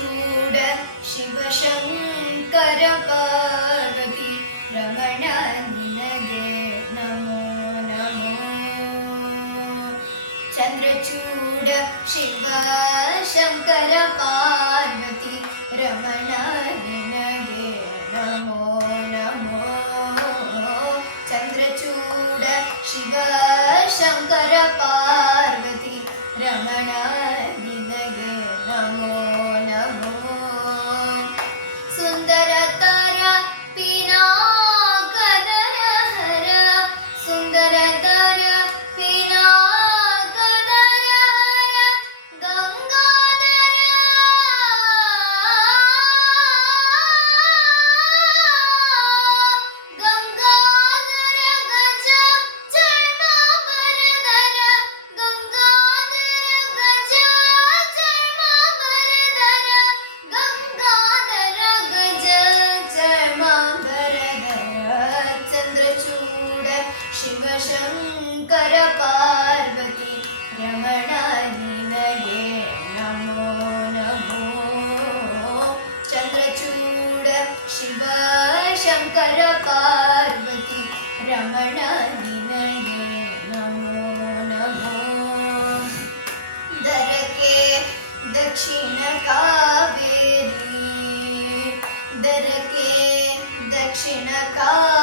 ಚಂದ್ರಚೂಡ ಶಿವಶಂಕರ ಪಾರ್ವತಿ ರಮಣ ನಿನಗೆ ನಮೋ ನಮೋ. ಚಂದ್ರಚೂಡ ಶಿವಶಂಕರ ಪಾರ್ವತಿ ರಮಣ ನಿನಗೆ ನಮೋ ನಮೋ. ಚಂದ್ರಚೂಡ ಶಿವಶಂಕರ ಪಾರ್ವತಿ ರಮಣ ನಿನಗೆ ನಮೋ ನಮೋ. ಸುಂದರ ತರ ಪಿನಾಕದರ ಹರ ಸುಂದರ ತರ ಪಿನಾಕದರ ಹರ ಗಂಗಾಧರ ಗಂಗಾಧರ ಗಜ ಚರ್ಮಾಂಬರಧರ ಗಂಗಾಧರ ಗಜ ಚರ್ಮಾಂಬರಧರ ಗಂಗಾಧರ ಗಜ ಚರ್ಮಾಂಬರಧರ. ಚಂದ್ರಚೂಡ ಶಿವಶಂಕರ ಪಾರ್ವತಿ ರಮಣ ನಿನಗೆ ನಮೋ ನಮೋ. ಚಂದ್ರಚೂಡ ಶಿವಶಂಕರ ಪಾರ್ವತಿ ರಮಣ ನಿನಗೆ ನಮೋ ನಮೋ. ದರಕೆ ದಕ್ಷಿಣ ಕಾವೇರಿ ದರಕೆ ದಕ್ಷಿಣ ಕಾವೇರಿ